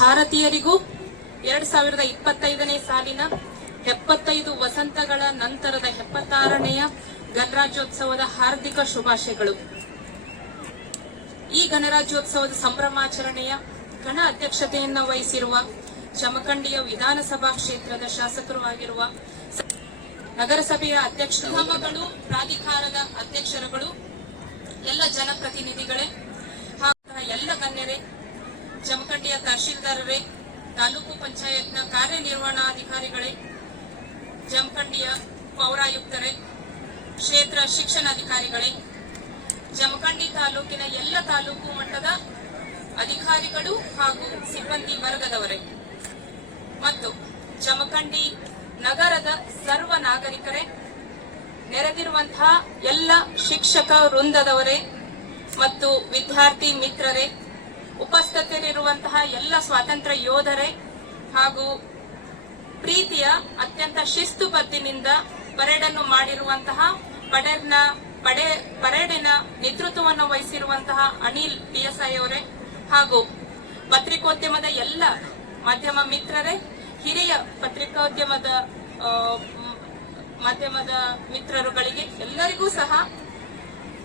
ಭಾರತೀಯರಿಗೂ ಎರಡ್ ಸಾವಿರದ ಇಪ್ಪತ್ತೈದನೇ ಸಾಲಿನ ಎಪ್ಪತ್ತೈದು ವಸಂತಗಳ ನಂತರದ ಎಪ್ಪತ್ತಾರನೆಯ ಗಣರಾಜ್ಯೋತ್ಸವದ ಹಾರ್ದಿಕ ಶುಭಾಶಯಗಳು. ಈ ಗಣರಾಜ್ಯೋತ್ಸವದ ಸಂಭ್ರಮಾಚರಣೆಯ ಗಣ ಅಧ್ಯಕ್ಷತೆಯನ್ನು ವಹಿಸಿರುವ ಜಮಖಂಡಿಯ ವಿಧಾನಸಭಾ ಕ್ಷೇತ್ರದ ಶಾಸಕರು ಆಗಿರುವ ನಗರಸಭೆಯ ಅಧ್ಯಕ್ಷ ಪ್ರಾಧಿಕಾರದ ಅಧ್ಯಕ್ಷರುಗಳು, ಎಲ್ಲ ಜನಪ್ರತಿನಿಧಿಗಳೇ ಎಲ್ಲ ಗಣ್ಯರೇ, ಜಮಖಂಡಿಯ ತಹಶೀಲ್ದಾರರೇ, ತಾಲೂಕು ಪಂಚಾಯತ್ನ ಕಾರ್ಯನಿರ್ವಹಣಾಧಿಕಾರಿಗಳೇ, ಜಮಖಂಡಿಯ ಪೌರಾಯುಕ್ತರೇ, ಕ್ಷೇತ್ರ ಶಿಕ್ಷಣಾಧಿಕಾರಿಗಳೇ, ಜಮಖಂಡಿ ತಾಲೂಕಿನ ಎಲ್ಲ ತಾಲೂಕು ಮಟ್ಟದ ಅಧಿಕಾರಿಗಳು ಹಾಗೂ ಸಿಬ್ಬಂದಿ ವರ್ಗದವರೇ. ಮತ್ತು ಜಮಖಂಡಿ ನಗರದ ಸರ್ವ ನಾಗರಿಕರೇ, ನೆರೆದಿರುವಂತಹ ಎಲ್ಲ ಶಿಕ್ಷಕ ವೃಂದದವರೇ ಮತ್ತು ವಿದ್ಯಾರ್ಥಿ ಮಿತ್ರರೇ, ಉಪಸ್ಥಿತರಿರುವಂತಹ ಎಲ್ಲ ಸ್ವಾತಂತ್ರ್ಯ ಯೋಧರೇ ಹಾಗೂ ಪ್ರೀತಿಯ ಅತ್ಯಂತ ಶಿಸ್ತುಬದ್ಧಿನಿಂದ ಪರೇಡ್ ಅನ್ನು ಮಾಡಿರುವಂತಹ ಪಡೆರ್ನ, ಪಡೆ, ಪರೇಡಿನ ನೇತೃತ್ವವನ್ನು ವಹಿಸಿರುವಂತಹ ಅನಿಲ್ ಪಿಎಸ್ಐ ಅವರೇ ಹಾಗೂ ಪತ್ರಿಕೋದ್ಯಮದ ಎಲ್ಲ ಮಾಧ್ಯಮ ಮಿತ್ರರೇ, ಹಿರಿಯ ಪತ್ರಿಕೋದ್ಯಮದ ಮಾಧ್ಯಮದ ಮಿತ್ರರುಗಳಿಗೆ ಎಲ್ಲರಿಗೂ ಸಹ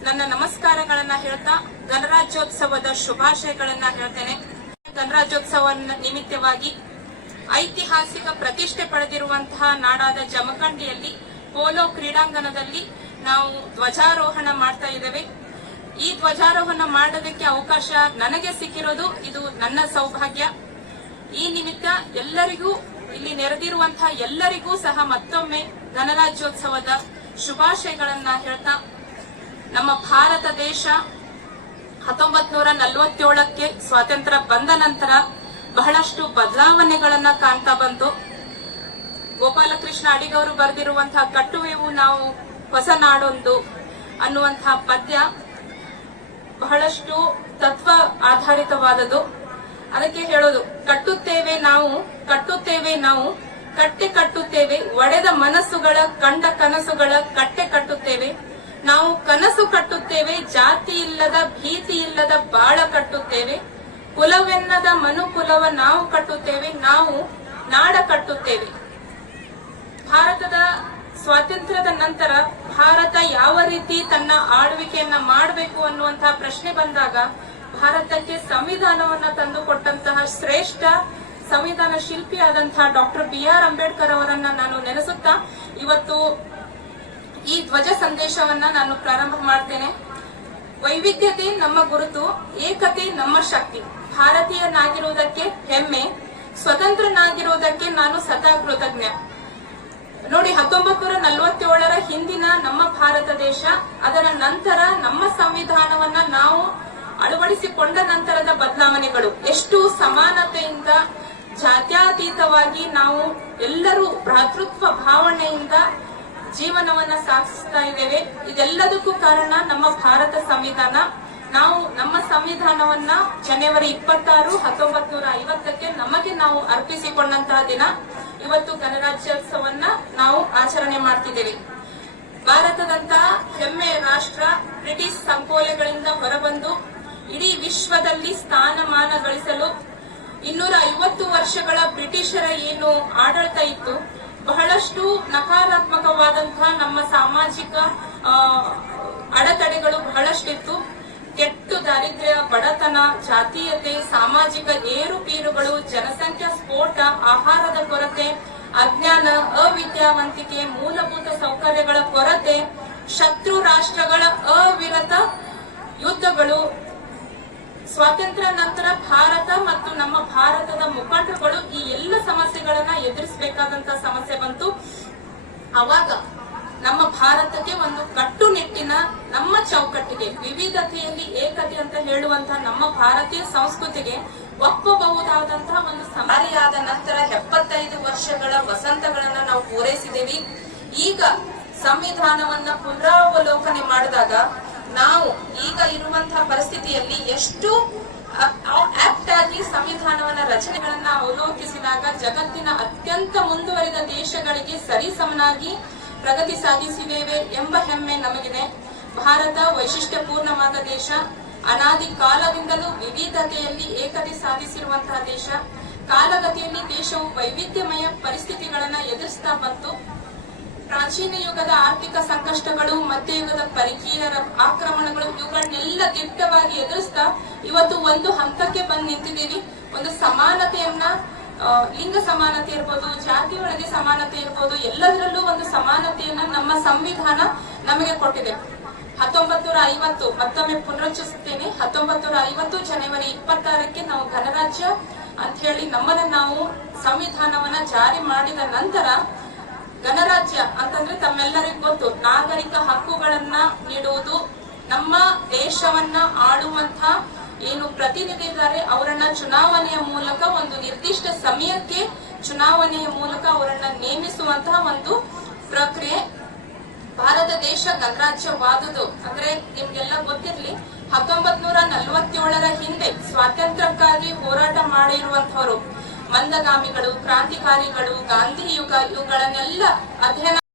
ನನ್ನ ನಮಸ್ಕಾರಗಳನ್ನ ಹೇಳ್ತಾ ಗಣರಾಜ್ಯೋತ್ಸವದ ಶುಭಾಶಯಗಳನ್ನ ಹೇಳ್ತೇನೆ. ಗಣರಾಜ್ಯೋತ್ಸವ ನಿಮಿತ್ತವಾಗಿ ಐತಿಹಾಸಿಕ ಪ್ರತಿಷ್ಠೆ ಪಡೆದಿರುವಂತಹ ನಾಡಾದ ಜಮಖಂಡಿಯಲ್ಲಿ ಪೋಲೋ ಕ್ರೀಡಾಂಗಣದಲ್ಲಿ ನಾವು ಧ್ವಜಾರೋಹಣ ಮಾಡ್ತಾ ಇದ್ದೇವೆ. ಈ ಧ್ವಜಾರೋಹಣ ಮಾಡೋದಕ್ಕೆ ಅವಕಾಶ ನನಗೆ ಸಿಕ್ಕಿರೋದು ಇದು ನನ್ನ ಸೌಭಾಗ್ಯ. ಈ ನಿಮಿತ್ತ ಎಲ್ಲರಿಗೂ, ಇಲ್ಲಿ ನೆರೆದಿರುವಂತಹ ಎಲ್ಲರಿಗೂ ಸಹ ಮತ್ತೊಮ್ಮೆ ಗಣರಾಜ್ಯೋತ್ಸವದ ಶುಭಾಶಯಗಳನ್ನ ಹೇಳ್ತಾ ನಮ್ಮ ಭಾರತ ದೇಶ ಹತ್ತೊಂಬತ್ ನೂರ ನಲವತ್ತೇಳಕ್ಕೆ ಸ್ವಾತಂತ್ರ್ಯ ಬಂದ ನಂತರ ಬಹಳಷ್ಟು ಬದಲಾವಣೆಗಳನ್ನ ಕಾಣ್ತಾ ಬಂತು. ಗೋಪಾಲಕೃಷ್ಣ ಅಡಿಗವರು ಬರೆದಿರುವಂತಹ ಕಟ್ಟುವೆವು ನಾವು ಹೊಸ ನಾಡೊಂದು ಅನ್ನುವಂತಹ ಪದ್ಯ ಬಹಳಷ್ಟು ತತ್ವ ಆಧಾರಿತವಾದದ್ದು. ಅದಕ್ಕೆ ಹೇಳೋದು, ಕಟ್ಟುತ್ತೇವೆ ನಾವು ಕಟ್ಟುತ್ತೇವೆ ನಾವು, ಕಟ್ಟಿ ಕಟ್ಟುತ್ತೇವೆ, ಒಡೆದ ಮನಸ್ಸುಗಳ, ಕಂಡ ಕನಸುಗಳ ಕಟ್ಟೆ ಕನಸು ಕಟ್ಟುತ್ತೇವೆ, ಜಾತಿ ಇಲ್ಲದ ಭೀತಿ ಇಲ್ಲದ ಬಾಳ ಕಟ್ಟುತ್ತೇವೆ. ಕುಲವೆನ್ನದ ಮನುಕುಲವ ನಾವು ಕಟ್ಟುತ್ತೇವೆ, ನಾವು ನಾಡ ಕಟ್ಟುತ್ತೇವೆ. ಭಾರತದ ಸ್ವಾತಂತ್ರ್ಯದ ನಂತರ ಭಾರತ ಯಾವ ರೀತಿ ತನ್ನ ಆಳ್ವಿಕೆಯನ್ನ ಮಾಡಬೇಕು ಅನ್ನುವಂತಹ ಪ್ರಶ್ನೆ ಬಂದಾಗ, ಭಾರತಕ್ಕೆ ಸಂವಿಧಾನವನ್ನ ತಂದುಕೊಟ್ಟಂತಹ ಶ್ರೇಷ್ಠ ಸಂವಿಧಾನ ಶಿಲ್ಪಿ ಆದಂತಹ ಡಾಕ್ಟರ್ ಬಿ ಆರ್ ಅಂಬೇಡ್ಕರ್ ಅವರನ್ನ ನಾನು ನೆನೆಸುತ್ತಾ, ಇವತ್ತು ಈ ಧ್ವಜ ಸಂದೇಶವನ್ನ ನಾನು ಪ್ರಾರಂಭ ಮಾಡ್ತೇನೆ. ವೈವಿಧ್ಯತೆ ನಮ್ಮ ಗುರುತು, ಏಕತೆ ನಮ್ಮ ಶಕ್ತಿ. ಭಾರತೀಯನಾಗಿರುವುದಕ್ಕೆ ಹೆಮ್ಮೆ, ಸ್ವತಂತ್ರನಾಗಿರುವುದಕ್ಕೆ ನಾನು ಸದಾ ಕೃತಜ್ಞ. ನೋಡಿ ಹತ್ತೊಂಬತ್ ನೂರ ನಲವತ್ತೇಳರ ಹಿಂದಿನ ನಮ್ಮ ಭಾರತ ದೇಶ, ಅದರ ನಂತರ ನಮ್ಮ ಸಂವಿಧಾನವನ್ನ ನಾವು ಅಳವಡಿಸಿಕೊಂಡ ನಂತರದ ಬದಲಾವಣೆಗಳು. ಎಷ್ಟು ಸಮಾನತೆಯಿಂದ, ಜಾತ್ಯಾತೀತವಾಗಿ ನಾವು ಎಲ್ಲರೂ ಭ್ರಾತೃತ್ವ ಭಾವನೆಯಿಂದ ಜೀವನವನ್ನ ಸಾಗಿಸ್ತಾ ಇದ್ದೇವೆ. ಇದೆಲ್ಲದಕ್ಕೂ ಕಾರಣ ನಮ್ಮ ಭಾರತ ಸಂವಿಧಾನ. ನಾವು ನಮ್ಮ ಸಂವಿಧಾನವನ್ನ ಜನವರಿ ಇಪ್ಪತ್ತಾರು ಹತ್ತೊಂಬತ್ ನೂರ ಐವತ್ತಕ್ಕೆ ನಮಗೆ ನಾವು ಅರ್ಪಿಸಿಕೊಂಡಂತಹ ದಿನ. ಇವತ್ತು ಗಣರಾಜ್ಯೋತ್ಸವವನ್ನ ನಾವು ಆಚರಣೆ ಮಾಡ್ತಿದ್ದೇವೆ. ಭಾರತದಂತಹ ಹೆಮ್ಮೆ ರಾಷ್ಟ್ರ, ಬ್ರಿಟಿಷ್ ಸಂಕೋಲೆಗಳಿಂದ ಹೊರಬಂದು ಇಡೀ ವಿಶ್ವದಲ್ಲಿ ಸ್ಥಾನಮಾನ ಗಳಿಸಲು ಇನ್ನೂರ ಐವತ್ತು ವರ್ಷಗಳ ಬ್ರಿಟಿಷರ ಏನು ಆಡಳಿತ ಇತ್ತು. ಬಹಳಷ್ಟು ನಕಾರಾತ್ಮಕವಾದಂತಹ ನಮ್ಮ ಸಾಮಾಜಿಕ ಅಡೆತಡೆಗಳು ಬಹಳಷ್ಟಿತ್ತು. ಕೆಟ್ಟು ದಾರಿದ್ರ್ಯ, ಬಡತನ, ಜಾತೀಯತೆ, ಸಾಮಾಜಿಕ ಏರುಪೀರುಗಳು, ಜನಸಂಖ್ಯಾ ಸ್ಫೋಟ, ಆಹಾರದ ಕೊರತೆ, ಅಜ್ಞಾನ, ಅವಿದ್ಯಾವಂತಿಕೆ, ಮೂಲಭೂತ ಸೌಕರ್ಯಗಳ ಕೊರತೆ, ಶತ್ರು ರಾಷ್ಟ್ರಗಳ ಅವಿರತ ಯುದ್ಧಗಳು ಸ್ವಾತಂತ್ರ್ಯ ನಂತರ ಭಾರತ ಮತ್ತು ನಮ್ಮ ಭಾರತದ ಮುಖಂಡರುಗಳು ಈ ಎಲ್ಲ ಸಮಸ್ಯೆಗಳನ್ನ ಎದುರಿಸಬೇಕಾದಂತ ಸಮಸ್ಯೆ ಬಂತು. ಅವಾಗ ನಮ್ಮ ಭಾರತಕ್ಕೆ ಒಂದು ಕಟ್ಟುನಿಟ್ಟಿನ ನಮ್ಮ ಚೌಕಟ್ಟಿಗೆ, ವಿವಿಧತೆಯಲ್ಲಿ ಏಕತೆ ಅಂತ ಹೇಳುವಂತಹ ನಮ್ಮ ಭಾರತೀಯ ಸಂಸ್ಕೃತಿಗೆ ಒಪ್ಪಬಹುದಾದಂತಹ ಒಂದು ಸಮಾರಿಯಾದ ನಂತರ ಎಪ್ಪತ್ತೈದು ವರ್ಷಗಳ ವಸಂತಗಳನ್ನ ನಾವು ಪೂರೈಸಿದ್ದೇವೆ. ಈಗ ಸಂವಿಧಾನವನ್ನ ಪುನರಾವಲೋಕನೆ ಮಾಡಿದಾಗ ನಾವು ಈಗ ಇರುವಂತಹ ಪರಿಸ್ಥಿತಿಯಲ್ಲಿ ಎಷ್ಟು ಆಪ್ಟ್ ಆಗಿ ಸಂವಿಧಾನವನ್ನ ರಚನೆಗಳನ್ನ ಅವಲೋಕಿಸಿದಾಗ ಜಗತ್ತಿನ ಅತ್ಯಂತ ಮುಂದುವರಿದ ದೇಶಗಳಿಗೆ ಸರಿಸಮನಾಗಿ ಪ್ರಗತಿ ಸಾಧಿಸಿದ್ದೇವೆ ಎಂಬ ಹೆಮ್ಮೆ ನಮಗಿದೆ. ಭಾರತ ವೈಶಿಷ್ಟ್ಯಪೂರ್ಣವಾದ ದೇಶ. ಅನಾದಿ ಕಾಲದಿಂದಲೂ ವಿವಿಧತೆಯಲ್ಲಿ ಏಕತೆ ಸಾಧಿಸಿರುವಂತಹ ದೇಶ. ಕಾಲಗತಿಯಲ್ಲಿ ದೇಶವು ವೈವಿಧ್ಯಮಯ ಪರಿಸ್ಥಿತಿಗಳನ್ನ ಎದುರಿಸ್ತಾ ಬಂತು. ಪ್ರಾಚೀನ ಯುಗದ ಆರ್ಥಿಕ ಸಂಕಷ್ಟಗಳು, ಮಧ್ಯಯುಗದ ಪರಿಕೀರರ ಆಕ್ರಮಣಗಳು, ಇವುಗಳನ್ನೆಲ್ಲ ದಿಟ್ಟವಾಗಿ ಎದುರಿಸ್ತಾ ಇವತ್ತು ಒಂದು ಹಂತಕ್ಕೆ ಬಂದು ನಿಂತಿದ್ದೀವಿ. ಒಂದು ಸಮಾನತೆಯನ್ನ ಲಿಂಗ ಸಮಾನತೆ ಇರ್ಬೋದು, ಜಾತಿ ಒಳಗೆ ಸಮಾನತೆ ಇರ್ಬೋದು, ಎಲ್ಲದರಲ್ಲೂ ಒಂದು ಸಮಾನತೆಯನ್ನ ನಮ್ಮ ಸಂವಿಧಾನ ನಮಗೆ ಕೊಟ್ಟಿದೆ. ಹತ್ತೊಂಬತ್ ನೂರ ಐವತ್ತು ಮತ್ತೊಮ್ಮೆ ಪುನರುಚ್ಚರಿಸುತ್ತೇನೆ. ಹತ್ತೊಂಬತ್ ನೂರ ಐವತ್ತು ಜನವರಿ ಇಪ್ಪತ್ತಾರಕ್ಕೆ ನಾವು ಗಣರಾಜ್ಯ ಅಂತ ಹೇಳಿ ನಮ್ಮನ್ನ ನಾವು ಸಂವಿಧಾನವನ್ನ ಜಾರಿ ಮಾಡಿದ ನಂತರ ಗಣರಾಜ್ಯ ಅಂತಂದ್ರೆ ತಮ್ಮೆಲ್ಲರಿಗೂ ಗೊತ್ತು. ನಾಗರಿಕ ಹಕ್ಕುಗಳನ್ನ ನೀಡುವುದು ನಮ್ಮ ದೇಶವನ್ನ ಆಳುವಂತ ಏನು ಪ್ರತಿನಿಧಿ ಇದ್ದಾರೆ ಅವರನ್ನ ಚುನಾವಣೆಯ ಮೂಲಕ ಒಂದು ನಿರ್ದಿಷ್ಟ ಸಮಯಕ್ಕೆ ಚುನಾವಣೆಯ ಮೂಲಕ ಅವರನ್ನ ನೇಮಿಸುವಂತಹ ಒಂದು ಪ್ರಕ್ರಿಯೆ. ಭಾರತ ದೇಶ ಗಣರಾಜ್ಯವಾದುದು. ಅಂದ್ರೆ ನಿಮ್ಗೆಲ್ಲ ಗೊತ್ತಿರ್ಲಿ ಹತ್ತೊಂಬತ್ ನೂರ ನಲ್ವತ್ತೇಳರ ಹಿಂದೆ ಸ್ವಾತಂತ್ರ್ಯಕ್ಕಾಗಿ ಹೋರಾಟ ಮಾಡಿರುವಂತವರು ಮಂದಗಾಮಿಗಳು ಕ್ರಾಂತಿಕಾರಿಗಳು ಗಾಂಧಿ ಯುಗ ಇವುಗಳನ್ನೆಲ್ಲ ಅಧ್ಯಯನ